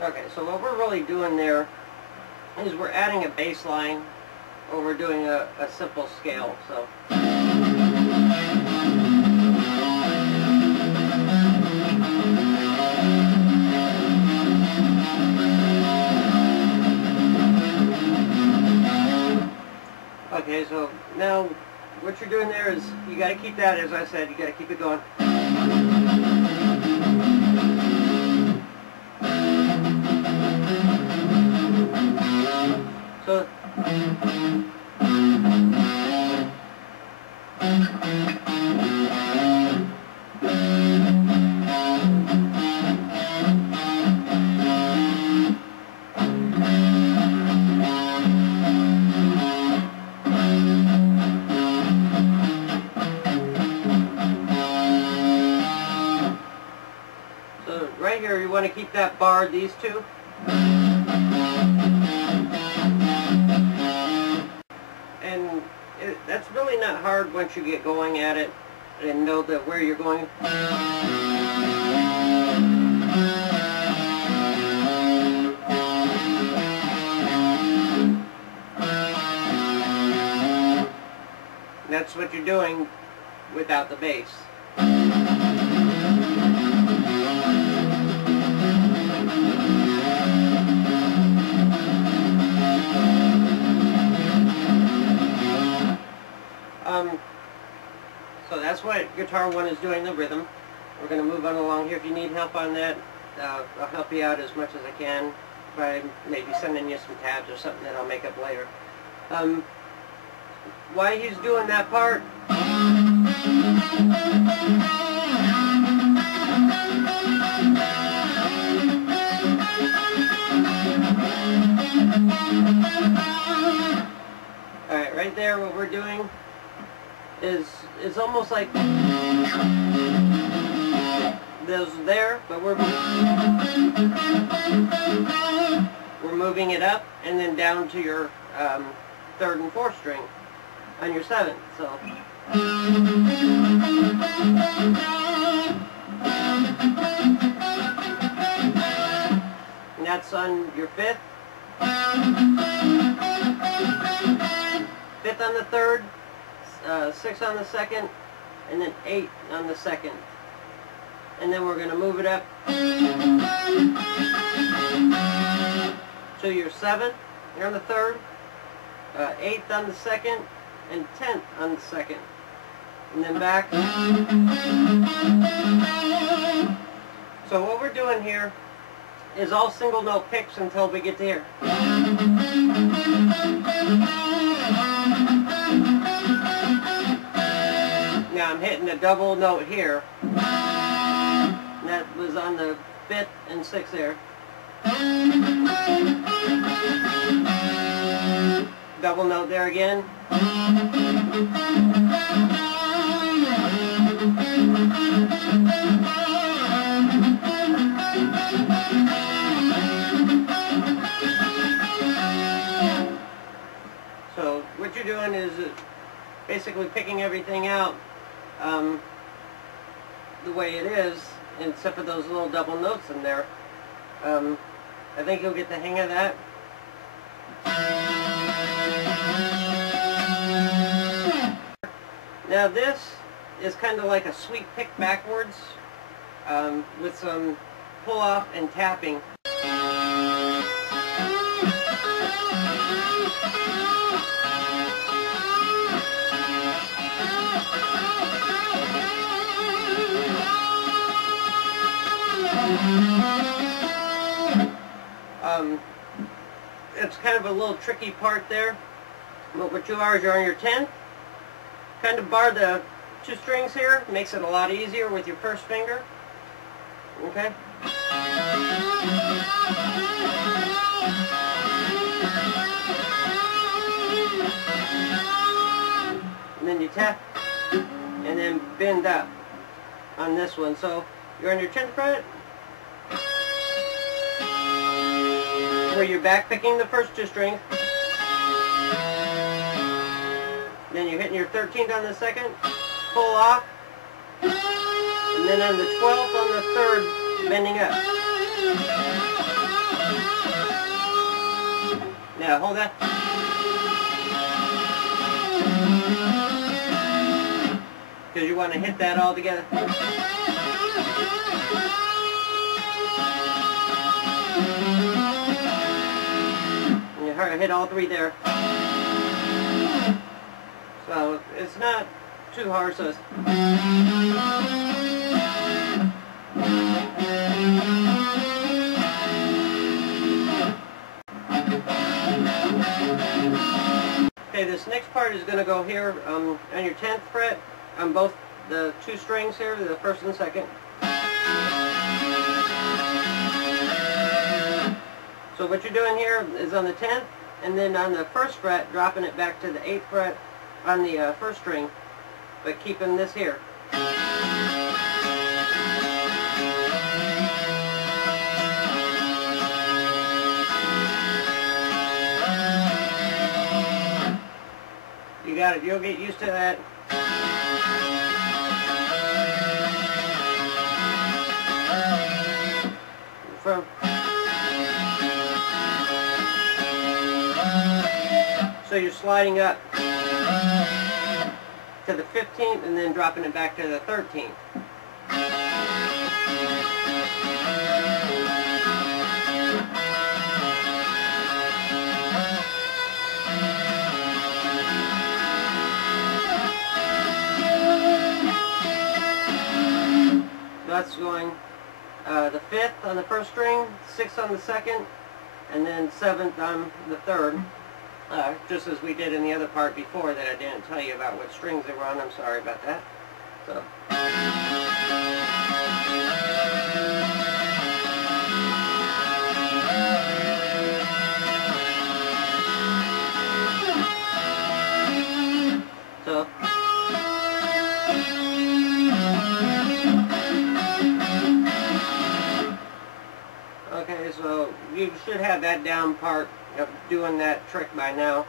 Okay, so what we're really doing there is we're adding a bass line, or we're doing a simple scale. So okay, so now what you're doing there is you got to keep that, as I said, you got to keep it going. So right here you want to keep that bar, these two. And that's really not hard once you get going at it and know that where you're going. And that's what you're doing without the bass. So that's what guitar 1 is doing, the rhythm. We're going to move on along here. If you need help on that, I'll help you out as much as I can by maybe sending you some tabs or something that I'll make up later. While he's doing that part, alright, right there what we're doing is it's almost like those there, but we're moving it up and then down to your 3rd and 4th string on your 7th. So and that's on your 5th, 5th on the 3rd, 6 on the 2nd, and then 8 on the 2nd. And then we're going to move it up to your 7th, you're on the 3rd, 8th on the 2nd, and 10th on the 2nd. And then back. So what we're doing here is all single note picks until we get to here. Now I'm hitting a double note here. And that was on the 5th and 6th there. Double note there again. So what you're doing is basically picking everything out the way it is, except for those little double notes in there. I think you'll get the hang of that. Now this is kind of like a sweep pick backwards with some pull off and tapping. It's kind of a little tricky part there, but what you are is you're on your 10th, kind of bar the 2 strings here, makes it a lot easier with your 1st finger, okay? And then you tap, and then bend up on this one. So you're on your 10th fret, where you're back picking the first 2 strings. Then you're hitting your 13th on the 2nd, pull off, and then on the 12th on the 3rd, bending up. Now hold that. Because you want to hit that all together. And you hit all three there. So it's not too hard, so it's... Okay, this next part is going to go here on your 10th fret on both the two strings here, the first and second. So what you're doing here is on the 10th, and then on the first fret, dropping it back to the 8th fret on the first string, but keeping this here. You got it. You'll get used to that. So you're sliding up to the 15th and then dropping it back to the 13th. That's going the 5th on the first string, 6th on the second, and then 7th on the third. Just as we did in the other part before that I didn't tell you about what strings they were on. I'm sorry about that. So. Okay, so you should have that down part of doing that trick by now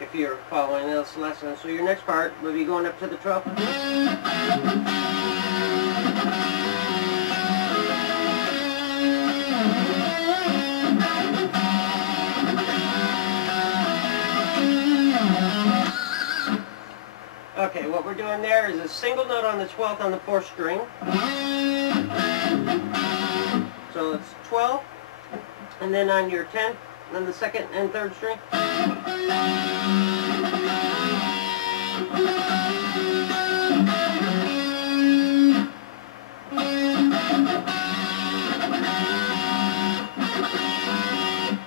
if you're following this lesson. So your next part will be going up to the 12th. Okay, what we're doing there is a single note on the 12th on the 4th string. So it's 12, and then on your 10th, on the 2nd and 3rd string.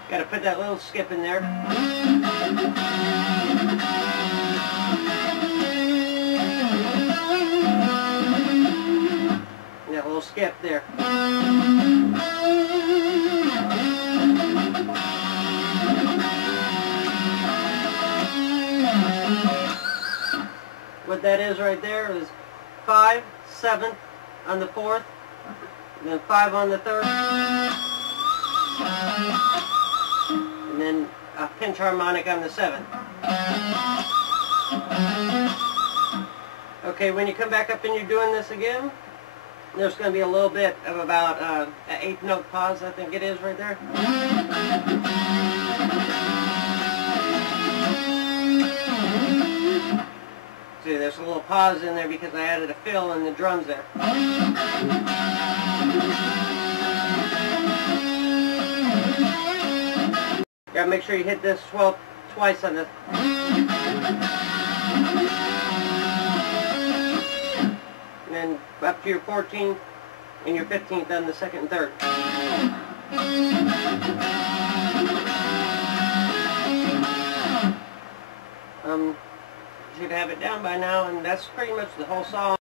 Got to put that little skip in there. That little skip there. What that is right there is 5, 7th on the 4th, and then 5 on the 3rd, and then a pinch harmonic on the 7th. Okay, when you come back up and you're doing this again, there's going to be a little bit of about an 8th note pause, I think it is right there. See, there's a little pause in there because I added a fill in the drums there. Gotta make sure you hit this 12th twice on this. And then up to your 14th and your 15th on the 2nd and 3rd. Should have it down by now, and that's pretty much the whole song.